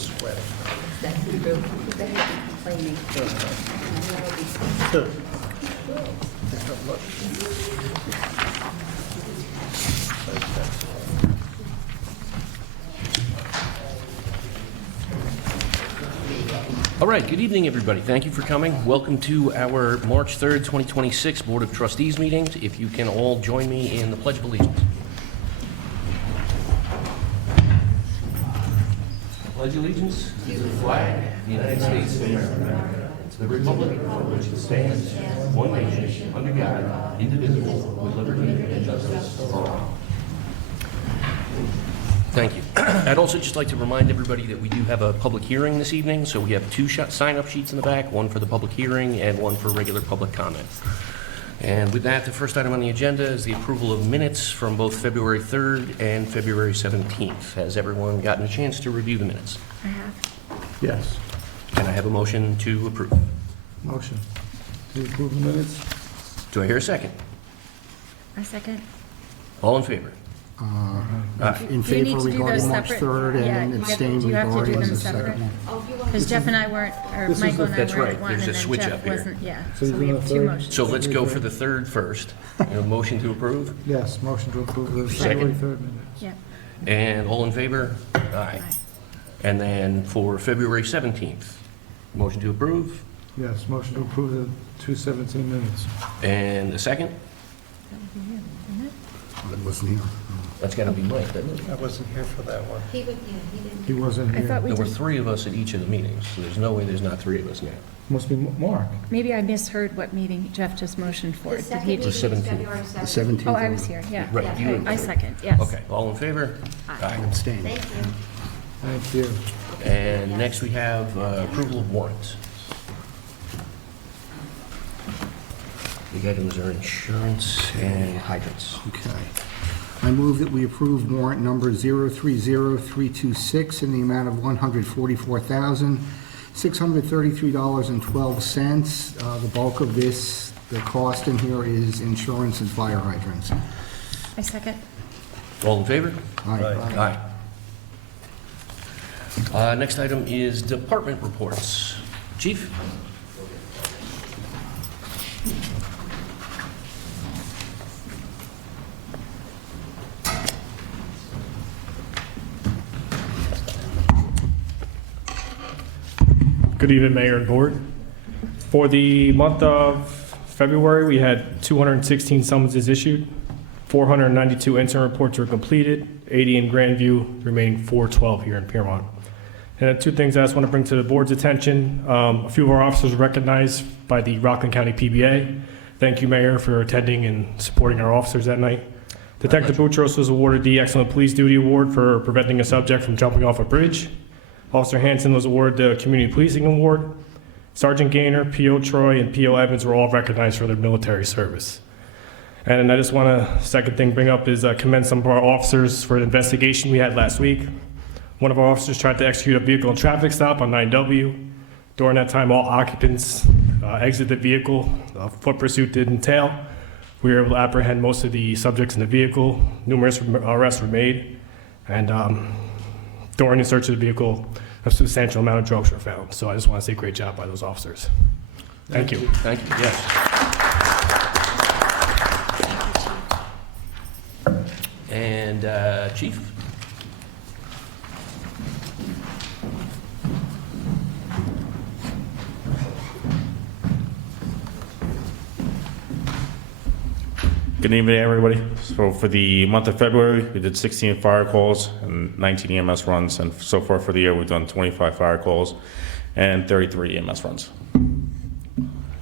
sweating. That's true. You better be complaining. And that'll be- All right, good evening, everybody. Thank you for coming. Welcome to our March 3rd, 2026 Board of Trustees meetings. If you can all join me in the Pledge of Allegiance. I pledge allegiance to the flag of the United States of America, to the republic for which it stands, one nation, under God, indivisible, with liberty and justice for all. Thank you. I'd also just like to remind everybody that we do have a public hearing this evening, so we have two sign-up sheets in the back, one for the public hearing and one for regular public comment. And with that, the first item on the agenda is the approval of minutes from both February 3rd and February 17th. Has everyone gotten a chance to review the minutes? I have. Yes. Can I have a motion to approve? Motion to approve the minutes? Do I hear a second? I second. All in favor? In Do you need favor to do regarding those March separate? 3rd Yeah, and you have- abstain do you have to do regarding them the separate? second one. Because Jeff and I weren't, or This is Michael and I that's weren't right. at one, There's and a then switch Jeff up here. wasn't, yeah. So So you're we doing have a two third? motions. So let's go for the third first. A motion to approve? Yes, motion to approve the Second. February 3rd minutes. Yeah. And all in favor? Aye. Aye. And then for February 17th, motion to approve, Yes, motion to approve the 217 minutes. and a second? That would be you, isn't it? I wasn't here. That's got to be Mike, doesn't it? I wasn't here for that one. He would, yeah, he didn't. He wasn't I thought here. we There were did, three of us at each of the meetings, so there's no way there's not three of us now. Must be Mark. maybe I misheard what meeting Jeff just motioned for. The Did second he meeting just? is 17th. February The 17th. 17th. Oh, I was here, yeah. Right, Yeah, you were I here. second, yes. Okay, all in favor? Aye. Abstain. Thank you. Thank you. And next we have approval of warrants. The items are insurance and hydrants. Okay. I move that we approve warrant number 030326 in the amount of $144,633.12. The bulk of this, the cost in here is insurance and fire hydrants. I second. All in favor? Aye. Aye. Next item is department reports. Chief? Good evening, Mayor and Board. For the month of February, we had 216 summonses issued, 492 incident reports were completed, 80 in Grandview, remaining 412 here in Piermont. And two things I just want to bring to the board's attention. A few of our officers were recognized by the Rockland County PBA. Thank you, Mayor, for attending and supporting our officers that night. Detective Boutros was awarded the Excellent Police Duty Award for preventing a subject from jumping off a bridge. Officer Hanson was awarded the Community Policing Award. Sergeant Gaynor, P.O. Troy, and P.O. Evans were all recognized for their military service. And I just want to, second thing, bring up is commend some of our officers for the investigation we had last week. One of our officers tried to execute a vehicle and traffic stop on 9W. During that time, all occupants exited the vehicle. Foot pursuit did entail. We were able to apprehend most of the subjects in the vehicle. Numerous arrests were made. And during the search of the vehicle, a substantial amount of drugs were found. So I just want to say great job by those officers. Thank you. Thank you, yes. And Chief? Good evening, everybody. So for the month of February, we did 16 fire calls and 19 EMS runs, and so far for the year, we've done 25 fire calls and 33 EMS runs.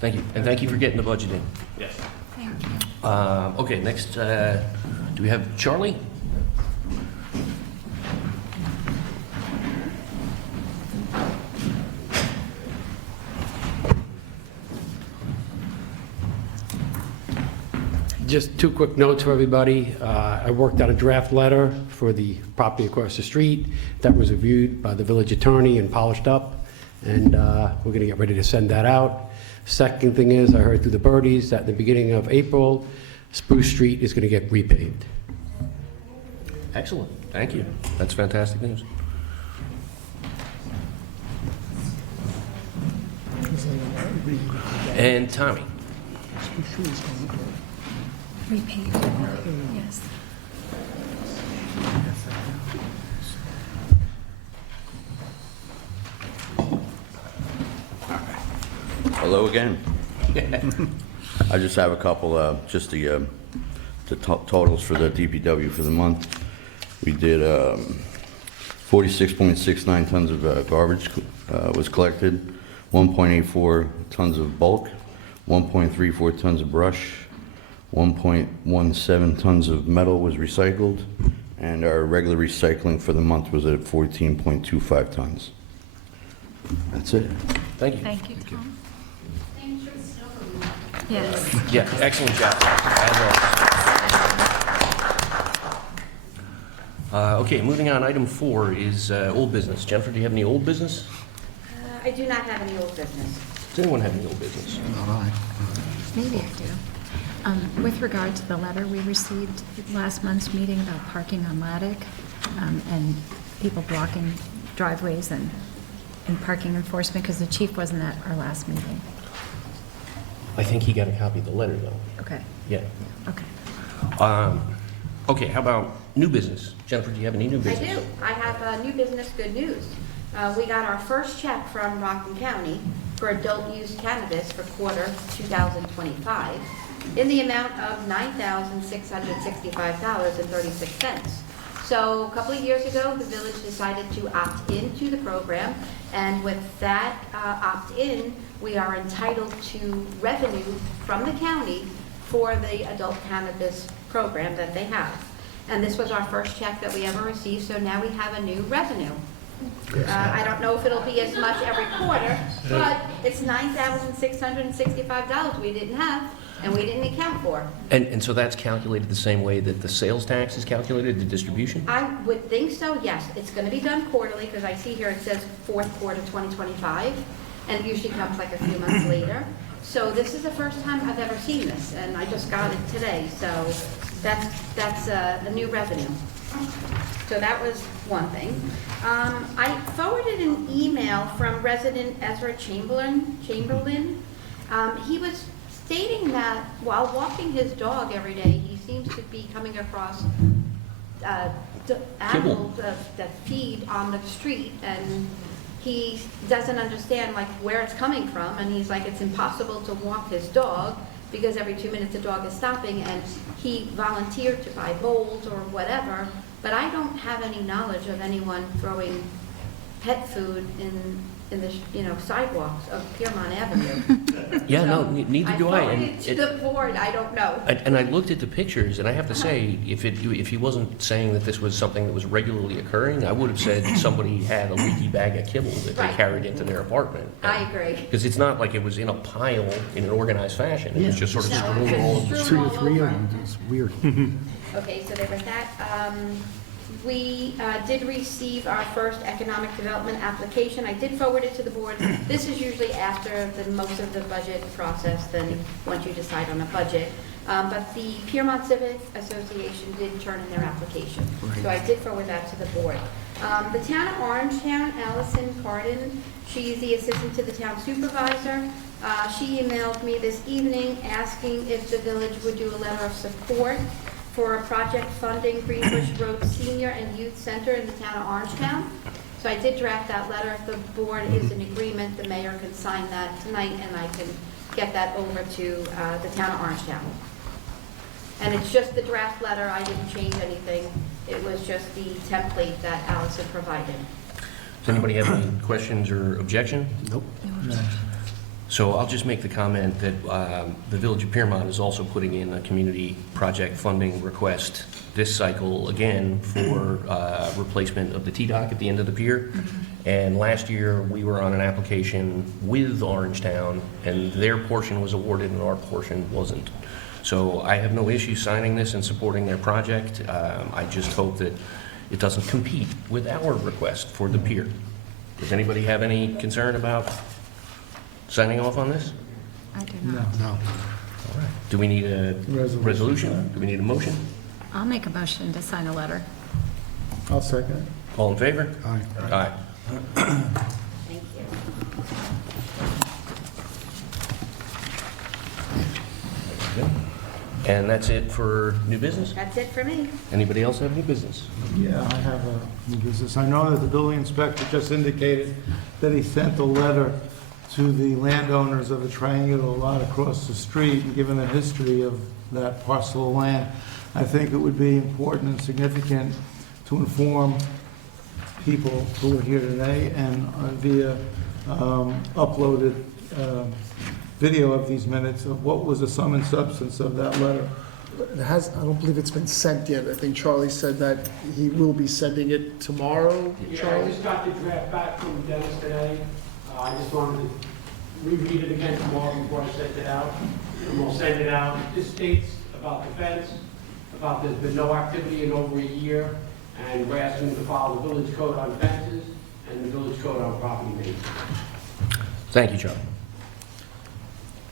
Thank you, and thank you for getting the budget in. Yes. Thank you. Okay, next, do we have Charlie? Just two quick notes for everybody. I worked out a draft letter for the property across the street that was reviewed by the village attorney and polished up, and we're going to get ready to send that out. Second thing is, I heard through the birdies that in the beginning of April, Spruce Street is going to get repaved. Excellent, thank you. That's fantastic news. And Tommy? We paid, yes. Hello again. I just have a couple, just the totals for the DPW for the month. We did 46.69 tons of garbage was collected, 1.84 tons of bulk, 1.34 tons of brush, 1.17 tons of metal was recycled, and our regular recycling for the month was at 14.25 tons. That's it. Thank you. Thank you, Tom. Yes. Yeah, excellent job, as always. Okay, moving on, item 4 is old business. Jennifer, do you have any old business? I do not have any old business. Does anyone have any old business? Not I. Maybe I do. With regard to the letter we received at last month's meeting about parking on Laddick, and people blocking driveways and parking enforcement, because the chief wasn't at our last meeting. I think he got a copy of the letter, though. Okay, Yeah. okay. Okay, how about new business? Jennifer, do you have any new I business? do. I have new business, good news. We got our first check from Rockland County for adult use cannabis for quarter 2025 in the amount of $9,665.36. So a couple of years ago, the village decided to opt into the program, and with that opt-in, we are entitled to revenue from the county for the adult cannabis program that they have. And this was our first check that we ever received, so now we have a new revenue. I don't know if it'll be as much every quarter, but it's $9,665 we didn't have and we didn't account for. And so that's calculated the same way that the sales tax is calculated, the distribution? I would think so, yes. It's going to be done quarterly, because I see here it says fourth quarter 2025, and it usually comes like a few months later. So this is the first time I've ever seen this, and I just got it today, so that's a new revenue. So that was one thing. I forwarded an email from resident Ezra Chamberlain. He was stating that while walking his dog every day, he seems to be coming across animals that feed on the street, and he doesn't understand like where it's coming from, and he's like, it's impossible to walk his dog because every 2 minutes the dog is stopping, and he volunteered to buy bowls or whatever, but I don't have any knowledge of anyone throwing pet food in the sidewalks of Piermont Avenue. Yeah, no, So neither do I. forwarded it to the board, I don't know. And I looked at the pictures, and I have to say, if he wasn't saying that this was something that was regularly occurring, I would have said somebody had a leaky bag of kibble that they Right. carried into their apartment. I agree. Because it's not like it was in a pile in an organized fashion. It was just sort of No, strewn it's all over. strewn Two or all three over. of them, it's weird. Okay, so there was that. We did receive our first economic development application. I did forward it to the board. This is usually after most of the budget process, then once you decide on a budget. But the Piermont Civic Association did turn in their application. So I did forward that to the board. The town of Orangetown, Allison Cardin, she's the assistant to the town supervisor. She emailed me this evening asking if the village would do a letter of support for a project funding Greenbush Road Senior and Youth Center in the town of Orangetown. So I did draft that letter. If the board is in agreement, the mayor can sign that tonight, and I can get that over to the town of Orangetown. And it's just the draft letter. I didn't change anything. It was just the template that Allison provided. Does anybody have any questions or objection? Nope. So I'll just make the comment that the Village of Piermont is also putting in a community project funding request this cycle again for replacement of the T-Dock at the end of the pier. And last year, we were on an application with Orangetown, and their portion was awarded and our portion wasn't. So I have no issue signing this and supporting their project. I just hope that it doesn't compete with our request for the pier. Does anybody have any concern about signing off on this? I do not. No. Do we need a Resolution. resolution? Do we need a motion? I'll make a motion to sign a letter. I'll second. All in favor? Aye. Aye. Thank you. And that's it for new business? That's it for me. Anybody else have new business? Yeah, I have a new business. I know that the building inspector just indicated that he sent a letter to the landowners of a triangular lot across the street, and given the history of that parcel of land, I think it would be important and significant to inform people who are here today and via uploaded video of these minutes of what was the sum and substance of that letter. It has, I don't believe it's been sent yet. I think Charlie said that he will be sending it tomorrow, Yeah, I Charlie? just got the draft back from Dennis today. I just wanted to reread it again tomorrow before I sent it out. And we'll send it out. It just states about the fence, about there's been no activity in over a year, and we're asking to follow the village code on fences and the village code on property maintenance. Thank you, Charlie.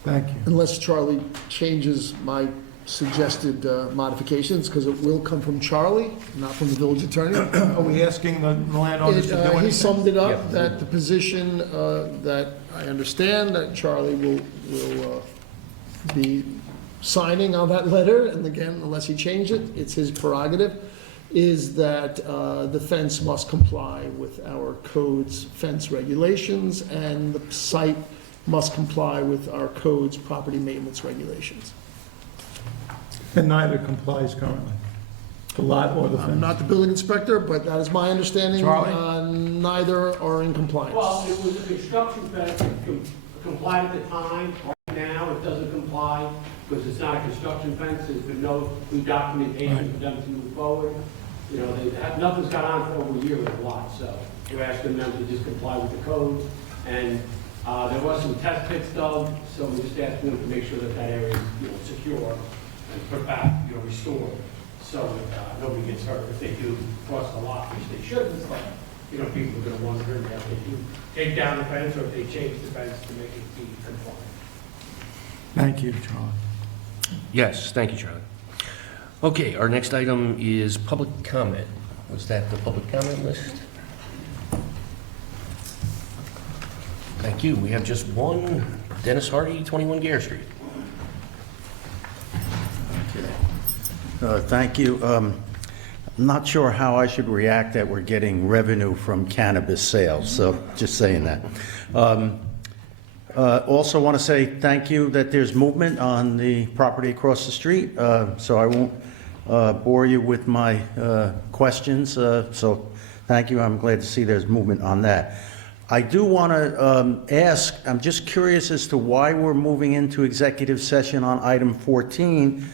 Thank you. Unless Charlie changes my suggested modifications, because it will come from Charlie, not from the village attorney. Are we asking the landowners to do anything? He summed it Yeah. up, that the position that I understand that Charlie will be signing on that letter, and again, unless he changed it, it's his prerogative, is that the fence must comply with our code's fence regulations, and the site must comply with our code's property maintenance regulations. And neither complies currently, the lot or the I'm fence. not the building inspector, but that is my understanding. Charlie? Neither are in compliance. Well, it was a construction fence, it complied at the time. Right now, it doesn't comply because it's not a construction fence. There's been no new documentation for them to move forward. You know, nothing's gone on for over a year with the lot, so we're asking them to just comply with the code. And there was some test pits dug, so we just asked them to make sure that that area is, you know, secure and put back, you know, restored, so that nobody gets hurt if they do cross the lot, which they shouldn't, but, you know, people are gonna wonder if they do take down the fence or if they change the fence to make it be compliant. Thank you, Charlie. Yes, thank you, Charlie. Okay, our next item is public comment. Was that the public comment list? Thank you. We have just one, Dennis Hardy, 21 Gare Street. Thank you. I'm not sure how I should react that we're getting revenue from cannabis sales, so just saying that. Also want to say thank you that there's movement on the property across the street, so I won't bore you with my questions, so thank you. I'm glad to see there's movement on that. I do want to ask, I'm just curious as to why we're moving into executive session on item 14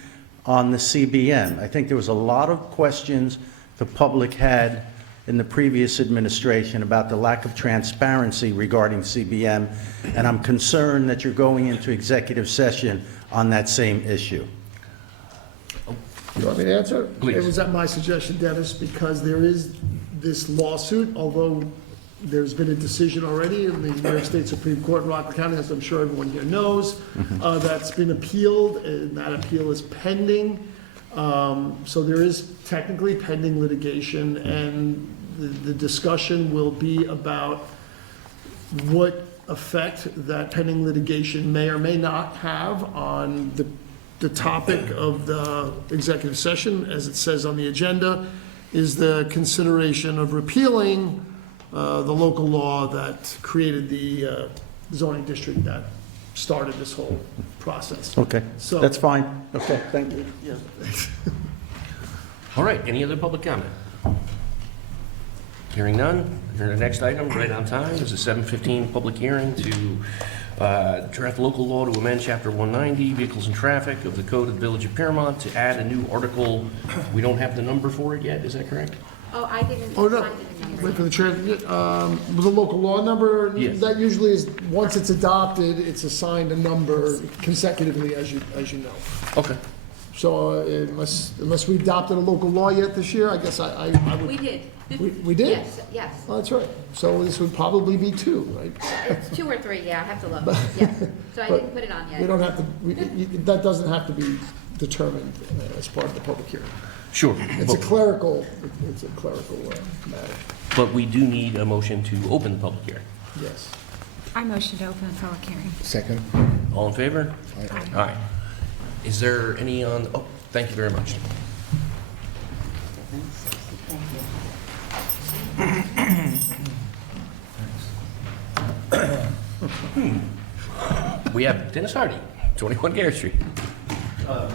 on the CBN. I think there was a lot of questions the public had in the previous administration about the lack of transparency regarding CBN, and I'm concerned that you're going into executive session on that same issue. You want me to answer? Please. It was at my suggestion, Dennis, because there is this lawsuit, although there's been a decision already in the New York State Supreme Court in Rockland County, as I'm sure everyone here knows, that's been appealed, and that appeal is pending. So there is technically pending litigation, and the discussion will be about what effect that pending litigation may or may not have on the topic of the executive session. As it says on the agenda, is the consideration of repealing the local law that created the zoning district that started this whole process. Okay, So- that's fine. Okay, thank you. All right, any other public comment? Hearing none, the next item, right on time, is a 7:15 public hearing to draft local law to amend Chapter 190, Vehicles and Traffic of the Code of the Village of Paramount to add a new article. We don't have the number for it yet, is that correct? Oh, I didn't. Oh, no, I didn't wait for the chair, with the local law number, Yes. that usually is, once it's adopted, it's assigned a number consecutively, as you know. Okay. So unless we adopted a local law yet this year, I guess I We would, did. we did? Yes, yes. Oh, that's right. So this would probably be 2, right? It's 2 or 3, yeah, I have to look. Yes. So I But didn't put it on We yet. don't have to, that doesn't have to be determined as part of the public hearing. Sure, It's a clerical matter, but we do need a motion to open the public hearing. yes. I motion to open the public hearing. Second. All in favor? Aye. Is there any on, oh, thank you very much. We have Dennis Hardy, 21 Gare Street. I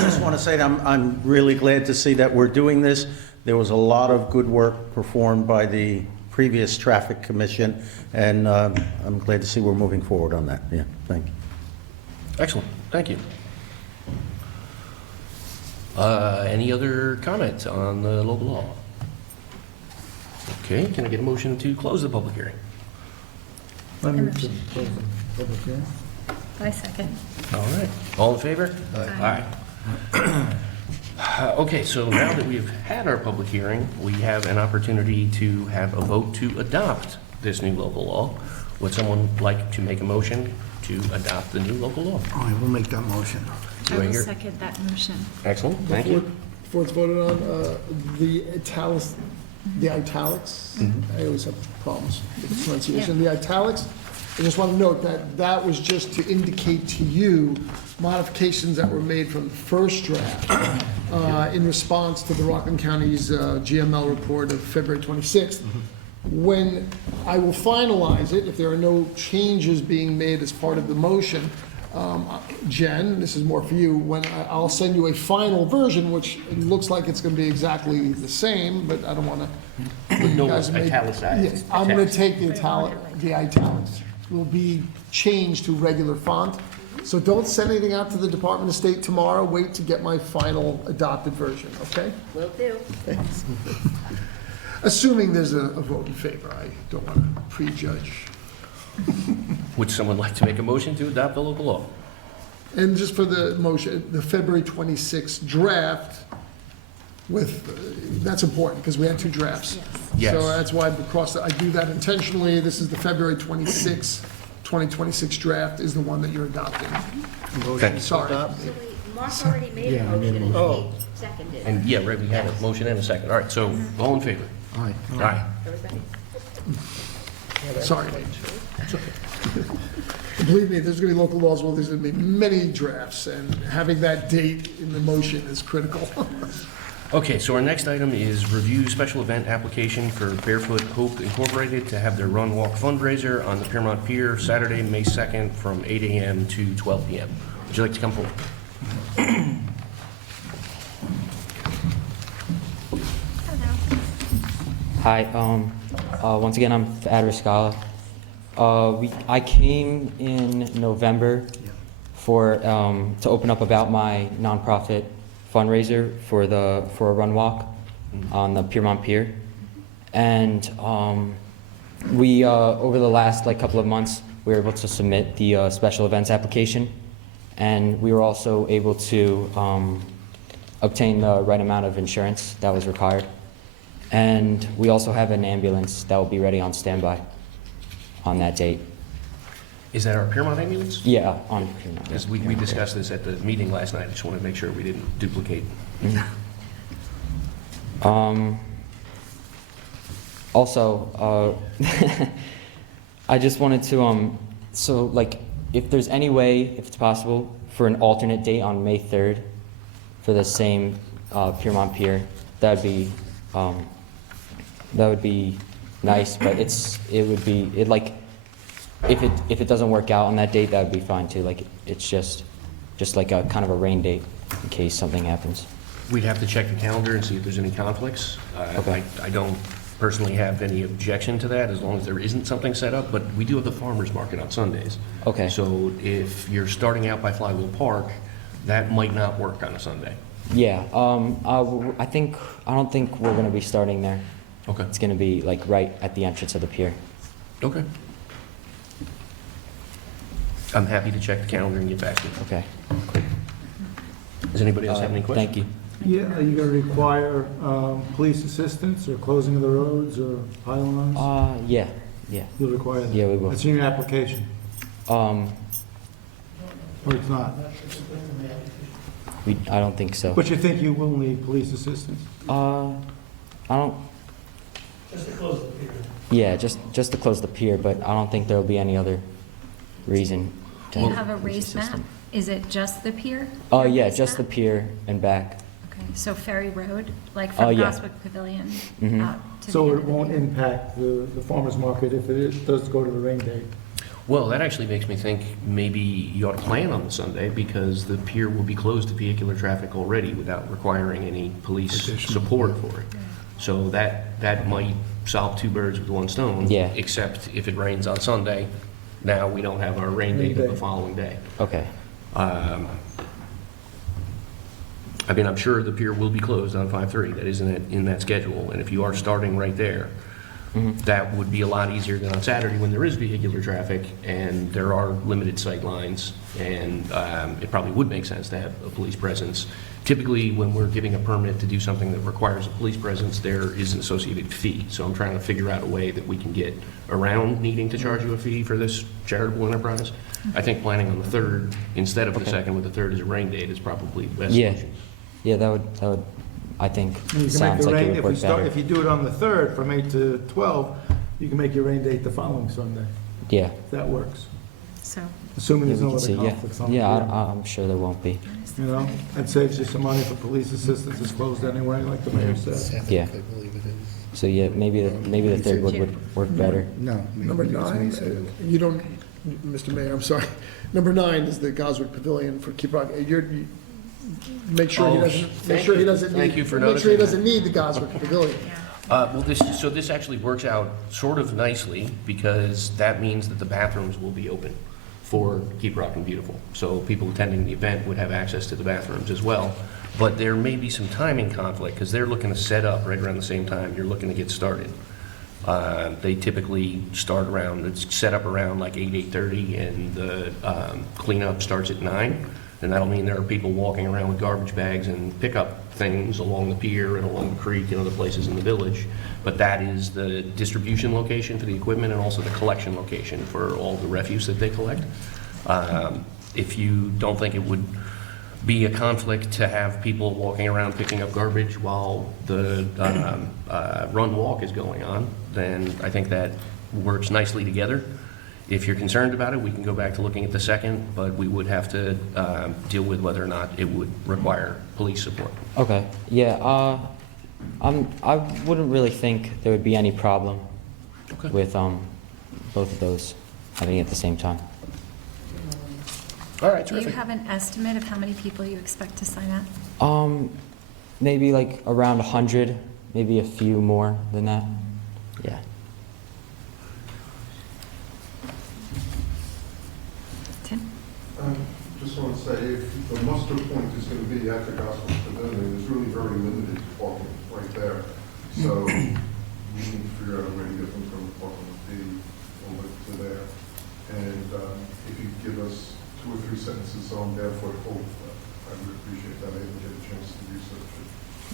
just want to say that I'm really glad to see that we're doing this. There was a lot of good work performed by the previous Traffic Commission, and I'm glad to see we're moving forward on that. Yeah, thank you. Excellent, thank you. Any other comments on the local law? Okay, can I get a motion to close the public hearing? Let me just close the public hearing. I second. All right, all in favor? Aye. Aye. Okay, so now that we've had our public hearing, we have an opportunity to have a vote to adopt this new local law. Would someone like to make a motion to adopt the new local law? I will make that motion. I Do I will hear- second that motion. Excellent, thank you. Before it's voted on, the italics, I always have problems with the pronunciation. The italics, I just want to note that that was just to indicate to you modifications that were made from the first draft in response to the Rockland County's GML report of February 26th. When I will finalize it, if there are no changes being made as part of the motion, Jen, this is more for you, when I'll send you a final version, which it looks like it's going to be exactly the same, but I don't want to. No italicized I'm going to text. take the italics will be changed to regular font. So don't send anything out to the Department of State tomorrow. Wait to get my final adopted version, okay? Will do. Thanks. Assuming there's a vote in favor. I don't want to prejudge. Would someone like to make a motion to adopt the local law? And just for the motion, the February 26th draft with, that's important because we had two drafts. Yes. So that's why I do that intentionally. This is the February 26th, 2026 draft is the one that you're adopting. Thank you. Sorry. So wait, Mark already made a motion and Kate seconded. And, yeah, right, we had a motion and a second. All right, so, all in favor? Aye. Aye. Everybody? Sorry. Believe me, there's going to be local laws, well, there's going to be many drafts, and having that date in the motion is critical. Okay, so our next item is review special event application for Barefoot Hope Incorporated to have their Run Walk fundraiser on the Piermont Pier, Saturday, May 2nd, from 8 a.m. to 12 p.m. Would you like to come forward? Hi, once again, I'm Ad Riscala. I came in November to open up about my nonprofit fundraiser for a run walk on the Piermont Pier. And we, over the last couple of months, we were able to submit the special events application. And we were also able to obtain the right amount of insurance that was required. And we also have an ambulance that will be ready on standby on that date. Is that our Piermont ambulance? Yeah, on Piermont. Yes, we discussed this at the meeting last night. I just wanted to make sure we didn't duplicate. Also, I just wanted to, if there's any way, if it's possible, for an alternate date on May 3rd for the same Piermont Pier, that would be nice, but if it doesn't work out on that date, that would be fine too. It's just like a kind of a rain date in case something happens. We'd have to check the calendar and see if there's any conflicts. Okay. I don't personally have any objection to that, as long as there isn't something set up, but we do have the farmer's market on Sundays. Okay. So if you're starting out by Flywheel Park, that might not work on a Sunday. Yeah, I don't think we're gonna be starting there. Okay. It's gonna be right at the entrance of the pier. Okay. I'm happy to check the calendar and get back to you. Okay. Does anybody else have any questions? Thank you. Yeah, are you going to require police assistance or closing of the roads or pylons? Yeah. You'll require that? Yeah, we will. It's in your application, or it's not? I don't think so. But you think you will need police assistance? I don't. Just to close the pier. Yeah, just to close the pier, but I don't think there'll be any other reason to. Do you have a raised map? Is it just the pier? Oh, you're yeah, based just the at? pier and back. Okay, so Ferry Road, like Oh, from yeah. Goswick Pavilion Mhm. out to the So end it of the won't pier? impact the farmer's market if it does go to the rain date? Well, that actually makes me think maybe you ought to plan on the Sunday, because the pier will be closed to vehicular traffic already without requiring any police support for it. So that might solve two birds with one stone. Yeah. Except if it rains on Sunday, now we don't have our rain date of the following day. Okay. I mean, I'm sure the pier will be closed on 5/3. That isn't in that schedule. And if you are starting right there, that would be a lot easier than on Saturday when there is vehicular traffic and there are limited sight lines. And it probably would make sense to have a police presence. Typically, when we're giving a permit to do something that requires a police presence, there is an associated fee. So I'm trying to figure out a way that we can get around needing to charge you a fee for this charitable enterprise. I think planning on the 3rd instead of the 2nd with the 3rd as a rain date is probably the best Yeah. solution. Yeah, that would, I think, You can make sounds the like rain, it if would we work start, better. if you do it on the 3rd from 8 to 12, you can make your rain date the following Sunday. Yeah. If that works. So, Assuming Yeah, there's we no can other see, yeah. conflicts on the Yeah, pier. I'm sure there won't be. You know, that saves you some money for police assistance. It's closed anyway, like the mayor said. Yeah. So, yeah, maybe the 3rd would work better. No. Number 9, you don't, Mr. Mayor, I'm sorry. Number 9 is the Goswick Pavilion for Keep Rock. Make sure he Oh, doesn't, make thank sure he you. doesn't Thank need, you for make sure he noticing doesn't need the Goswick Pavilion. Well, this actually works out sort of nicely, because that means that the bathrooms will be open for Keep Rockin' Beautiful. So people attending the event would have access to the bathrooms as well. But there may be some timing conflict, because they're looking to set up right around the same time you're looking to get started. They typically start around, it's set up around like 8:30, and the cleanup starts at 9. And that'll mean there are people walking around with garbage bags and pickup things along the pier and along the creek and other places in the village. But that is the distribution location for the equipment and also the collection location for all the refuse that they collect. If you don't think it would be a conflict to have people walking around picking up garbage while the run walk is going on, then I think that works nicely together. If you're concerned about it, we can go back to looking at the 2nd, but we would have to deal with whether or not it would require police support. Okay, yeah, I wouldn't really think there would be any problem Okay. with both of those having it at the same time. All right, do you terrific. have an estimate of how many people you expect to sign up? Maybe like around 100, maybe a few more than that. Yeah. Tim? Just want to say, if the muster point is going to be at the Gospel Pavilion, there's really very limited parking right there. So we need to figure out a way to get them from the parking fee over to there. And if you could give us 2 or 3 sentences on Barefoot Hope, I would appreciate that. I didn't get a chance to research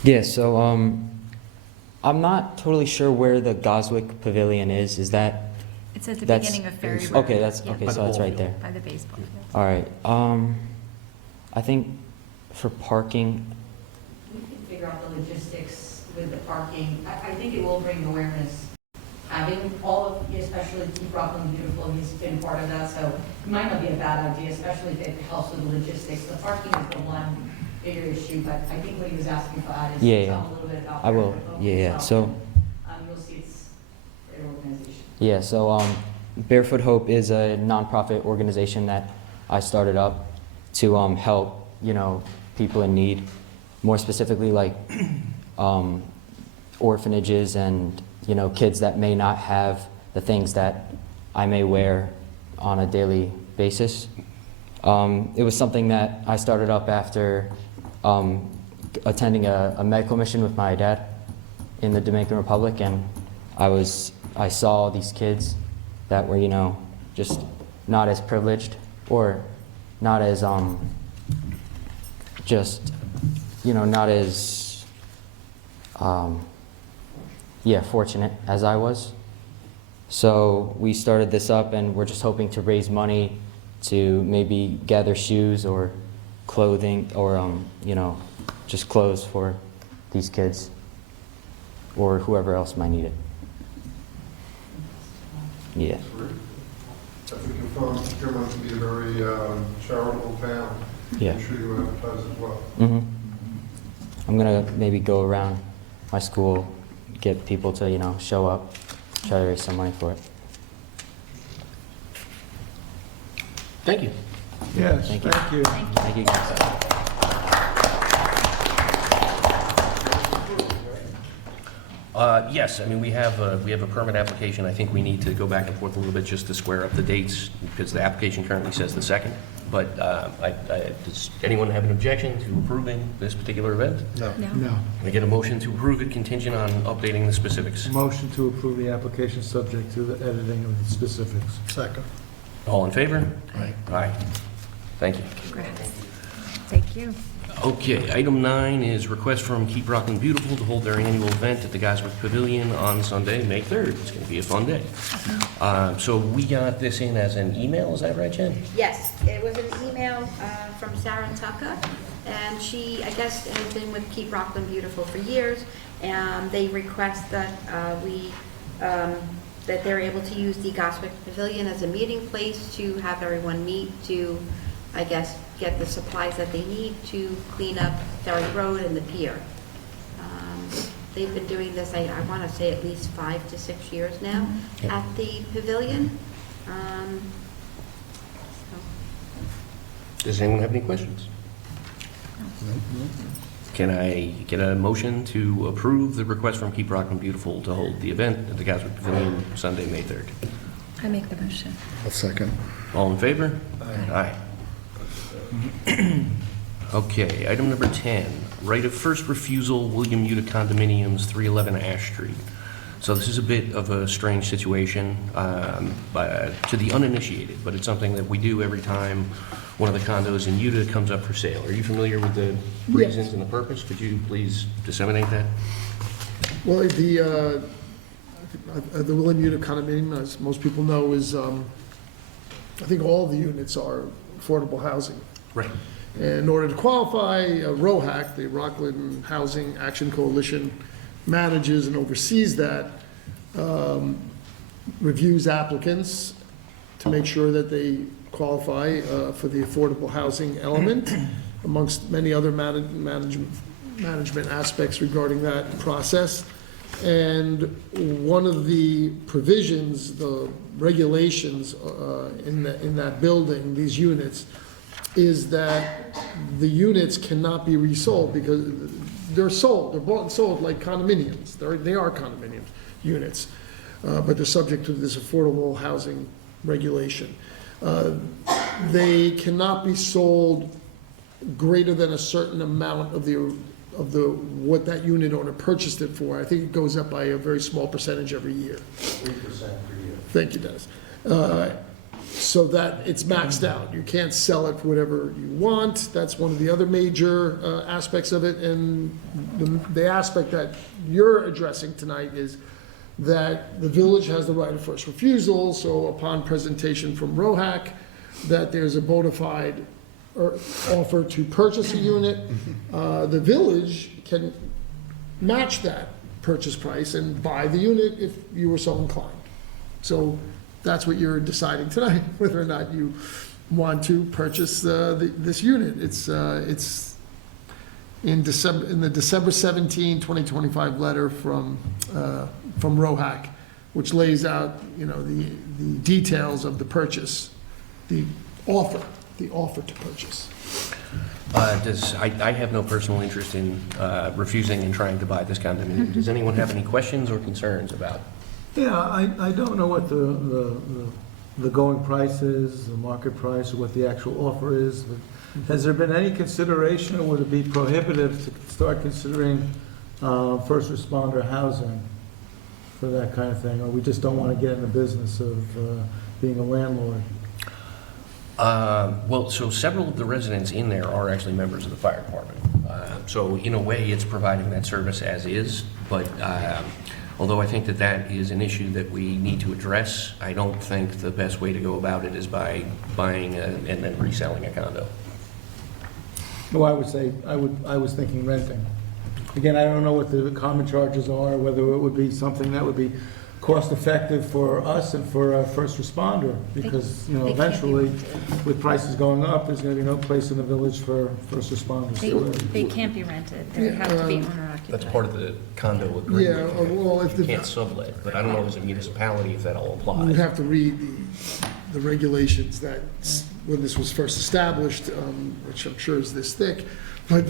it. Yeah, so I'm not totally sure where the Goswick Pavilion is. Is that? It's at the That's- beginning of Ferry Road. Okay, that's Yeah. okay. So that's right there. By the baseball field. All right. I think for parking, We can figure out the logistics with the parking. I think it will bring awareness, having all of, especially Keep Rockin' Beautiful, he's been part of that, so it might not be a bad idea, especially if it helps with the logistics. The parking is the one bigger issue, but I think what he was asking for is Yeah, tell him a little bit about I will. Barefoot Hope Yeah, yeah. itself. So You'll see it's their organization. yeah, so Barefoot Hope is a nonprofit organization that I started up to help people in need, more specifically like orphanages and kids that may not have the things that I may wear on a daily basis. It was something that I started up after attending a medical mission with my dad in the Dominican Republic, and I saw these kids that were just not as privileged or not as not as fortunate as I was. So we started this up, and we're just hoping to raise money to maybe gather shoes or clothing or just clothes for these kids or whoever else might need it. Yeah. I think you'll find Germany to be a very charitable town. Yeah. I'm sure you advertise as well. hmm I'm gonna maybe go around my school, get people to, show up, try to raise some money for it. Thank you. Yes, Thank you. thank you. Thank you, guys. Yes, I mean, we have a permit application. I think we need to go back and forth a little bit just to square up the dates, because the application currently says the 2nd. But does anyone have an objection to approving this particular event? No. No. No. Can I get a motion to approve it contingent on updating the specifics? Motion to approve the application subject to the editing of the specifics. Second. All in favor? Aye. Aye. Thank you. Congrats. Thank you. Okay, item 9 is request from Keep Rockland Beautiful to hold their annual event at the Goswick Pavilion on Sunday, May 3rd. It's going to be a fun day. So we got this in as an email, is that right, Jen? Yes, it was an email from Sarah Tucker, and she, I guess, has been with Keep Rockland Beautiful for years, and they request that that they're able to use the Goswick Pavilion as a meeting place to have everyone meet to, I guess, get the supplies that they need to clean up Ferry Road and the pier. They've been doing this, I want to say, at least 5 to 6 years now Yep. at the pavilion. Does anyone have any questions? Can I get a motion to approve the request from Keep Rockland Beautiful to hold the event at the Goswick Pavilion Sunday, May 3rd? I make the motion. A second. All in favor? Aye. Okay, item number 10, right of first refusal, William Uta Condominiums, 311 Ash Street. So this is a bit of a strange situation to the uninitiated, but it's something that we do every time one of the condos in Uta comes up for sale. Are you familiar with the reasons and the purpose? Could you please disseminate that? Well, the William Uta condominium, as most people know, is, I think all the units are affordable housing. Right. And in order to qualify, ROHAC, the Rockland Housing Action Coalition, manages and oversees that, reviews applicants to make sure that they qualify for the affordable housing element, amongst many other management aspects regarding that process. And one of the provisions, the regulations in that building, these units, is that the units cannot be resold because they're sold, they're bought and sold like condominiums. They are condominium units, but they're subject to this affordable housing regulation. They cannot be sold greater than a certain amount of what that unit owner purchased it for. I think it goes up by a very small percentage every year. 3% per year. Thank you, Dennis. So that it's maxed out. You can't sell it for whatever you want. That's one of the other major aspects of it. And the aspect that you're addressing tonight is that the village has the right of first refusal. So upon presentation from ROHAC, that there's a bona fide offer to purchase a unit, the village can match that purchase price and buy the unit if you were so inclined. So that's what you're deciding tonight, whether or not you want to purchase this unit. It's in the December 17, 2025 letter from ROHAC, which lays out, the details of the purchase, the offer to purchase. I have no personal interest in refusing and trying to buy this condominium. Does anyone have any questions or concerns about? Yeah, I don't know what the going price is, the market price, or what the actual offer is. But has there been any consideration, or would it be prohibitive to start considering first responder housing for that kind of thing? Or we just don't want to get in the business of being a landlord? Well, so several of the residents in there are actually members of the fire department. So in a way, it's providing that service as is, but although I think that is an issue that we need to address, I don't think the best way to go about it is by buying and then reselling a condo. No, I would say, I was thinking renting. Again, I don't know what the common charges are, whether it would be something that would be cost-effective for us and for a first responder, because, you know, they can't be eventually, rented. with prices going up, there's gonna be no place in the village for first responders to live. They can't be rented. They have to be owner occupied. That's part of the condo Yeah, agreement. well, if You the, can't sublet, but I don't know as a municipality if that all you applies. have to read the regulations that, when this was first established, which I'm sure is this thick, but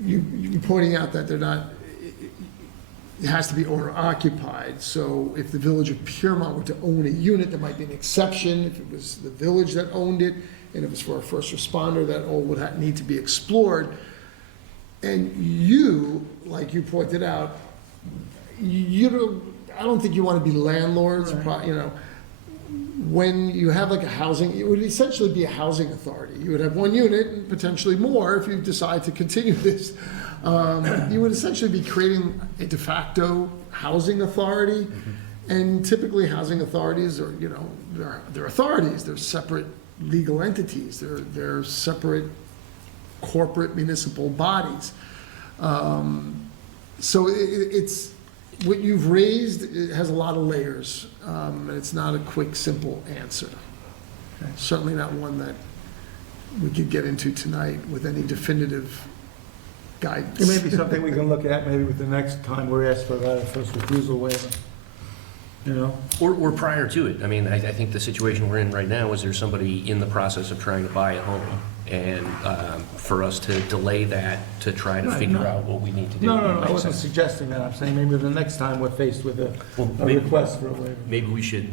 you're pointing out that they're not, it has to be owner occupied, so if the Village of Piermont were to own a unit, there might be an exception, if it was the village that owned it, and if it's for a first responder, that all would need to be explored. And you, like you pointed out, I don't think you want to be landlords, you know. When you have like a housing, it would essentially be a housing authority. You would have one unit and potentially more if you decide to continue this. You would essentially be creating a de facto housing authority. And typically housing authorities are, you know, they're authorities, they're separate legal entities, they're separate corporate municipal bodies. So it's, what you've raised, it has a lot of layers, and it's not a quick, simple answer. Certainly not one that we could get into tonight with any definitive guidance. It may be something we can look at maybe with the next time we're asked for a first refusal waiver, you know? Or prior to it. I mean, I think the situation we're in right now is there's somebody in the process of trying to buy a home, and for us to delay that to try to Right, figure no. out what we need to do. No, I makes wasn't sense. suggesting that. I'm saying maybe the next time we're faced with a maybe- request for a waiver. Maybe we should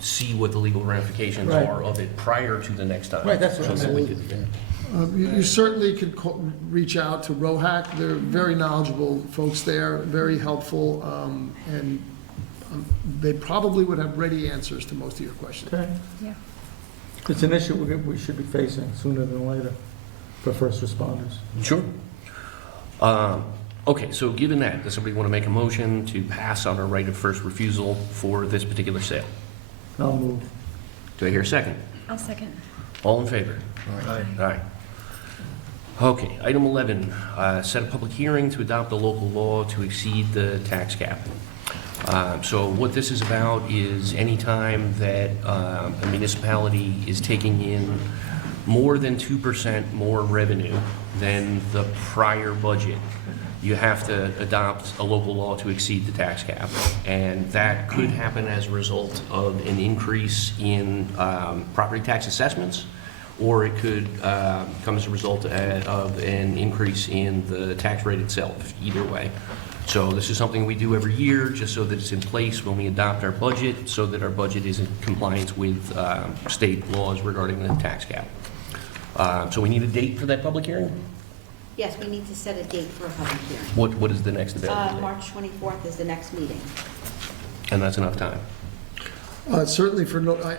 see what the legal ramifications Right. are of it prior to the next time. Right, that's what I'm So that we saying. could- You certainly could reach out to ROHAC. They're very knowledgeable folks there, very helpful, and they probably would have ready answers to most of your questions. Okay. Yeah. It's an issue we should be facing sooner than later for first responders. Sure. Okay, so given that, does somebody want to make a motion to pass on our right of first refusal for this particular sale? I'll move. Do I hear a second? I'll second. All in favor? Aye. Okay, item 11, set a public hearing to adopt a local law to exceed the tax cap. So what this is about is any time that a municipality is taking in more than 2% more revenue than the prior budget, you have to adopt a local law to exceed the tax cap. And that could happen as a result of an increase in property tax assessments, or it could come as a result of an increase in the tax rate itself, either way. So this is something we do every year, just so that it's in place when we adopt our budget, so that our budget is in compliance with state laws regarding the tax cap. So we need a date for that public hearing? Yes, we need to set a date for a public hearing. What is the next available date? March 24th is the next meeting. And that's enough time? Certainly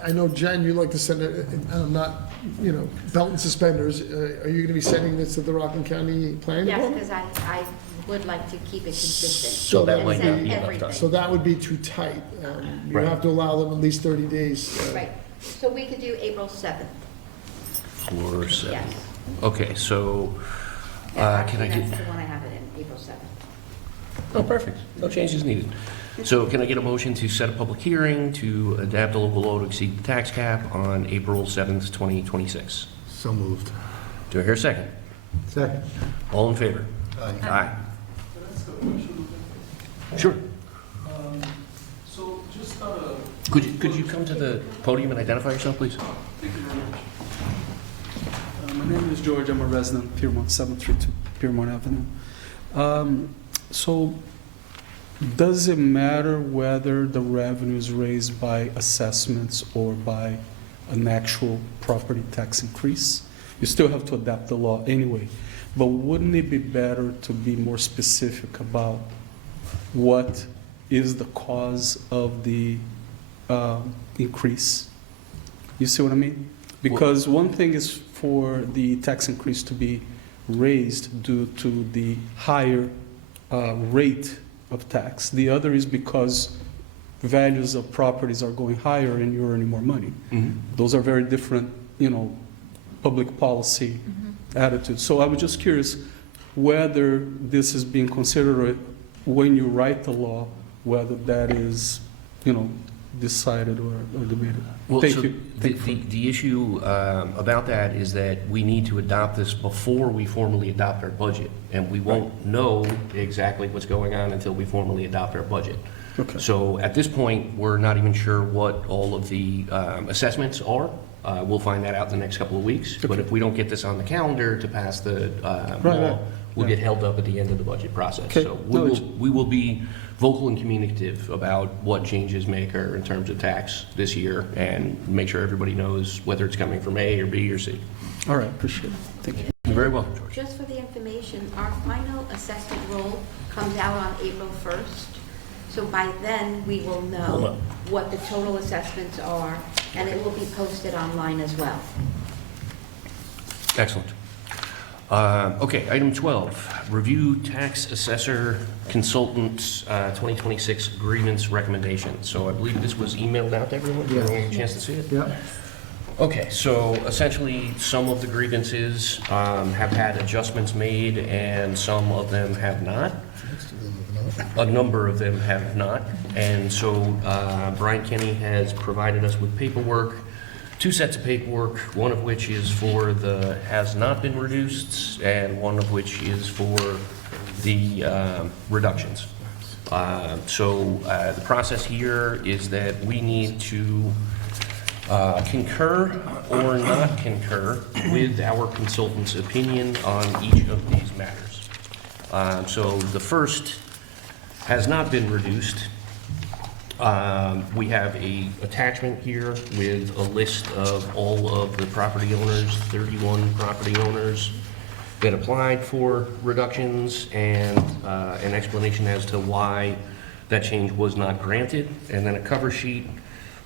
I know, Jen, you like to send it, not, you know, belt and suspenders. Are you going to be sending this to the Rockland County Planning Yes, Department? because I would like to keep it consistent. So that And might send not be enough everything. time. So that would be too tight. You Right. have to allow them at least 30 days. Right, so we could do April 7th. Or so? Yes. Okay, so, That's can I actually, get, that's the one I have it in, April 7th. oh, perfect, no changes needed. So can I get a motion to set a public hearing to adapt a local law to exceed the tax cap on April 7th, 2026? So moved. Do I hear a second? Second. All in favor? Aye. Sure. So just Could you come to the podium and identify yourself, please? Thank you very much. My name is George. I'm a resident of Piermont, 732 Piermont Avenue. So does it matter whether the revenue is raised by assessments or by an actual property tax increase? You still have to adapt the law anyway. But wouldn't it be better to be more specific about what is the cause of the increase? You see what I mean? Because one thing is for the tax increase to be raised due to the higher rate of tax. The other is because values of properties are going higher and you're earning more money. Those are very different, you know, public policy attitudes. So I was just curious whether this is being considered when you write the law, whether that is, decided or debated. Well, Thank so you. the issue about that is that we need to adopt this before we formally adopt our budget, and we won't know exactly what's going on until we formally adopt our budget. Okay. So at this point, we're not even sure what all of the assessments are. We'll find that out in the next couple of weeks. But if we don't get this on the calendar to pass the law, we'll get held up at the end of the budget process. Okay. So No, we will be vocal and communicative about what changes may occur in terms of tax this year, and make sure everybody knows whether it's coming from A or B or C. All right, appreciate it. Thank you. You're very welcome, George. Just for the information, our final assessment roll comes out on April 1st. So by then, we will know what the total assessments are, and it will be posted online as well. Excellent. Okay, item 12, review tax assessor consultants 2026 grievance recommendations. So I believe this was emailed out to everyone. Did everyone get a chance to see it? Yeah. Okay, so essentially, some of the grievances have had adjustments made, and some of them have not. A number of them have not. And so Brian Kenny has provided us with paperwork, 2 sets of paperwork, one of which is for the has not been reduced, and one of which is for the reductions. So the process here is that we need to concur or not concur with our consultant's opinion on each of these matters. So the first has not been reduced. We have a attachment here with a list of all of the property owners, 31 property owners that applied for reductions, and an explanation as to why that change was not granted, and then a cover sheet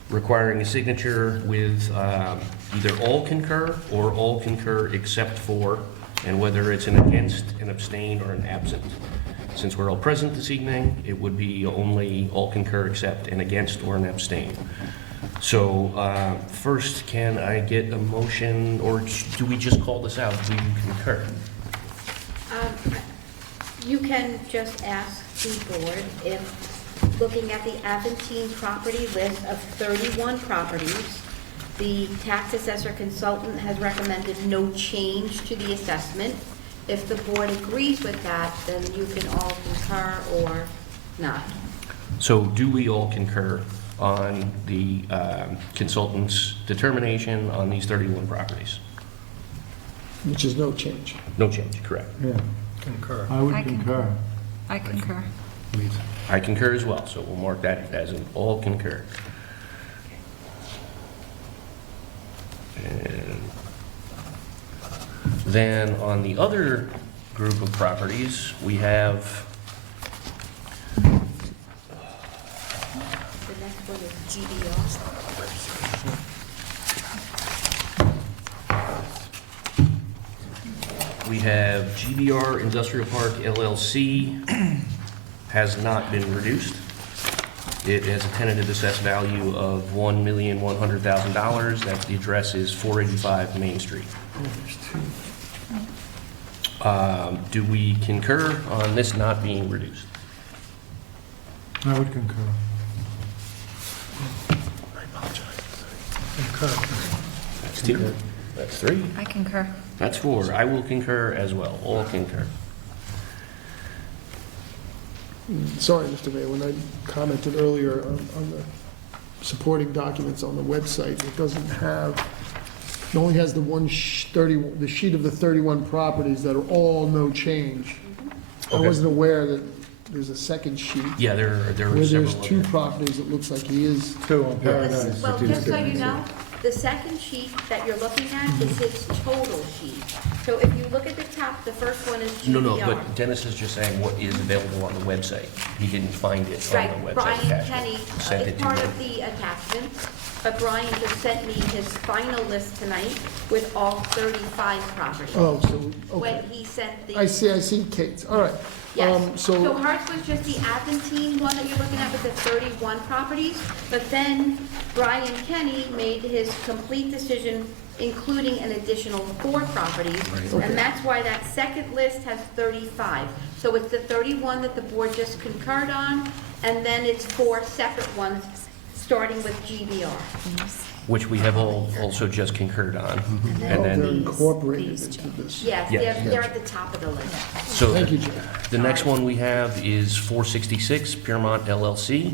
requiring a signature with either all concur or all concur except for, and whether it's an against, an abstain, or an absent. Since we're all present this evening, it would be only all concur except an against or an abstain. So first, can I get a motion, or do we just call this out? Do you concur? You can just ask the board if, looking at the Aventine property list of 31 properties, the tax assessor consultant has recommended no change to the assessment. If the board agrees with that, then you can all concur or not. So do we all concur on the consultant's determination on these 31 properties? Which is no change. No change, correct. Yeah. Concur. I would I can- concur. I concur. I concur as well, so we'll mark that as an all concur. And then on the other group of properties, we have, The next one is GDR. we have GBR Industrial Park LLC has not been reduced. It has a tentative assessed value of $1,100,000. That the address is 485 Main Street. Do we concur on this not being reduced? I would concur. That's 2. That's 3. I concur. That's 4. I will concur as well. All concur. Sorry, Mr. Mayor, when I commented earlier on the supporting documents on the website, it doesn't have, it only has the the sheet of the 31 properties that are all no change. I Okay. wasn't aware that there's a second sheet Yeah, there are where several. there's 2 properties, it looks like he is. 2 on Paradise. Well, just so you know, the second sheet that you're looking at is his total sheet. So if you look at the top, the first one is GBR. No, but Dennis is just saying what is available on the website. He didn't find it on Right, the website Brian attachment. Kenny Sent is it to part you. of the attachments, but Brian just sent me his final list tonight with all 35 properties. Oh, so, When okay. he sent the. I see Kate's, all right. Yes, so So, Hart's was just the Aventine one that you're looking at with the 31 properties, but then Brian Kenny made his complete decision including an additional 4 properties. And that's why that second list has 35. So it's the 31 that the board just concurred on, and then it's 4 separate ones, starting with GBR. which we have all also just concurred on. And They're then, incorporated into this. Yes, Yes. they're at the top of the list. so Thank you, Jim. the next one we have is 466 Piermont LLC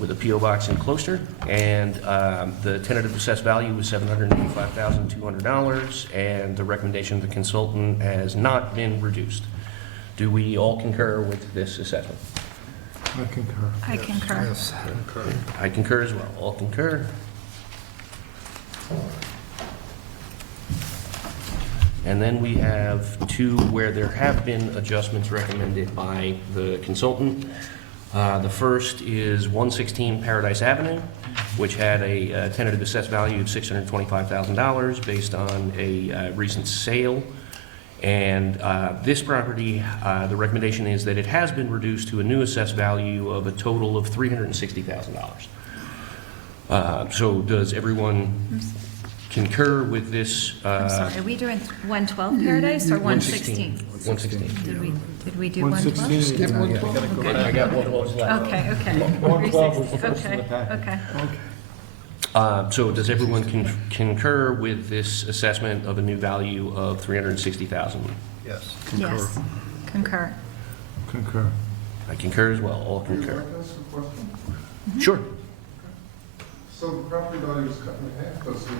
with a PO box in Closter. And the tentative assessed value is $785,200, and the recommendation of the consultant has not been reduced. Do we all concur with this assessment? I concur. I concur. I concur as well. All concur. And then we have 2 where there have been adjustments recommended by the consultant. The first is 116 Paradise Avenue, which had a tentative assessed value of $625,000 based on a recent sale. And this property, the recommendation is that it has been reduced to a new assessed value of a total of $360,000. So does everyone concur with this? I'm sorry, are we doing 112 Paradise or 116? 116. Did we do 112? 116. Skip 112? I got 112 left. Okay, okay. 112 was the first in Okay, the packet. okay. So does everyone concur with this assessment of a new value of $360,000? Yes. Yes, concur. Concur. I concur as well, all concur. Can I ask a question? Sure. So the property value is cut in half, does the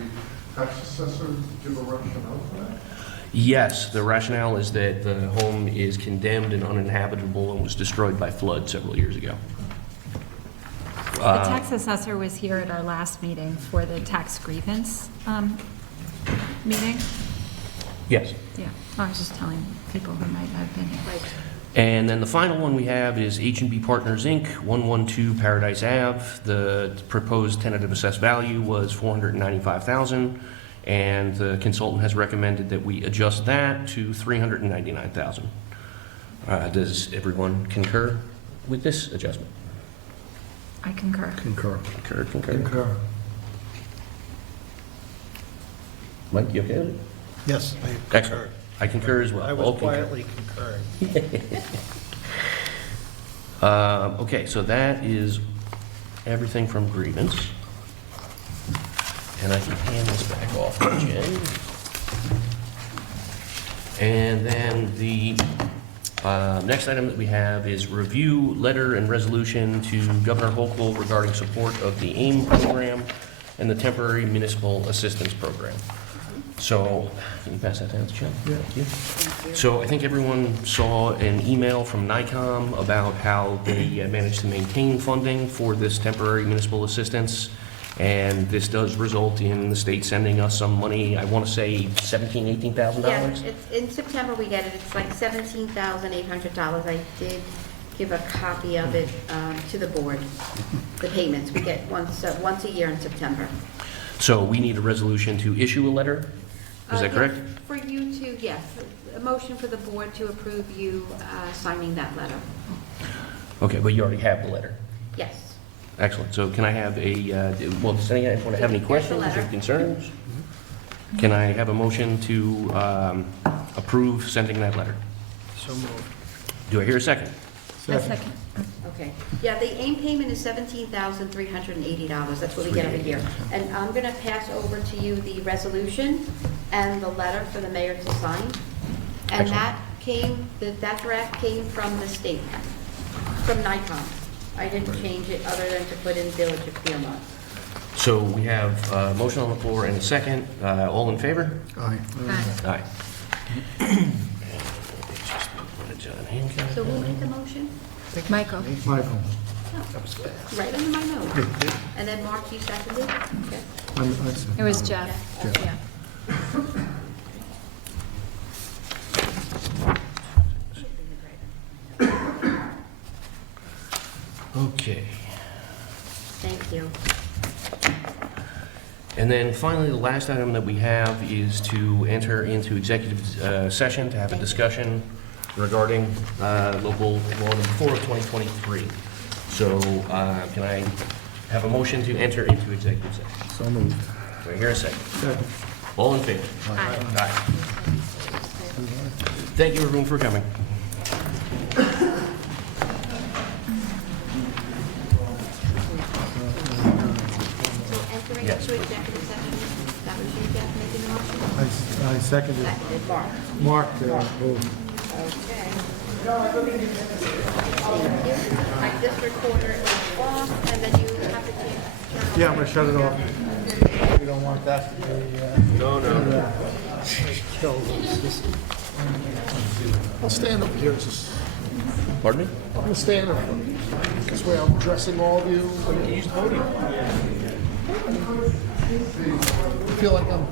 tax assessor give a rationale for that? Yes, the rationale is that the home is condemned and uninhabitable and was destroyed by flood several years ago. The tax assessor was here at our last meeting for the tax grievance meeting. Yes. Yeah, I was just telling people who might have been here. And then the final one we have is H&B Partners, Inc., 112 Paradise Ave. The proposed tentative assessed value was $495,000, and the consultant has recommended that we adjust that to $399,000. Does everyone concur with this adjustment? I concur. Concur. Concur. Concur. Mike, you okay with it? Yes, I Excellent. I concur as well. I All was concur. quietly concurring. Okay, so that is everything from grievance. And I can hand this back off to Jen. And then the next item that we have is review letter and resolution to Governor Hochul regarding support of the AIM program and the temporary municipal assistance program. So, can you pass that down to Jen? Yeah. Thank you. So I think everyone saw an email from NICOM about how they managed to maintain funding for this temporary municipal assistance. And this does result in the state sending us some money, I want to say $17,000, $18,000? Yes, it's, in September we get it, it's like $17,800. I did give a copy of it to the board, the payments. We get once a year in September. So we need a resolution to issue a letter? Is that Yeah, correct? For you to, yes, a motion for the board to approve you signing that letter. Okay, but you already have the letter. Yes. Excellent. So can I have well, does anyone want to have any questions or letter. concerns? Can I have a motion to approve sending that letter? So moved. Do I hear a second? A second. Okay. Yeah, the AIM payment is $17,380. That's what we get every year. And I'm going to pass over to you the resolution and the letter for the mayor to sign. And that draft came from the state, from NICOM. I didn't change it other than to put in Village of Piermont. So we have a motion on the floor and a second. All in favor? Aye. Aye. So who made the motion? Michael. Michael. Right under my note. And then Mark, you seconded? Okay. I second. It was Jeff. Yeah. Okay. Thank you. And then finally, the last item that we have is to enter into executive session to have a discussion regarding local law number 4 of 2023. So can I have a motion to enter into executive session? So moved. Do I hear a second? Second. All in favor? Aye. Thank you, everyone, for coming. So entering Yes. into executive session, that was you, Jeff, making the motion? I seconded. Seconded, Mark. Mark, moved. Okay. Thank you. My district recorder is off, and then you have to turn. Yeah, I'm gonna shut it off. We don't want that to be, No. I'll stand up here, just, Pardon me? I'm gonna stand up, this way I'm addressing all of you. Use the podium. I feel like I'm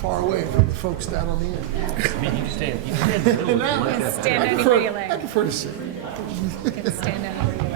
far away from the folks down on the end. I mean, you can stand in the middle. Stand Like that. Stand anywhere you like. I prefer to sit. You can stand anywhere you like.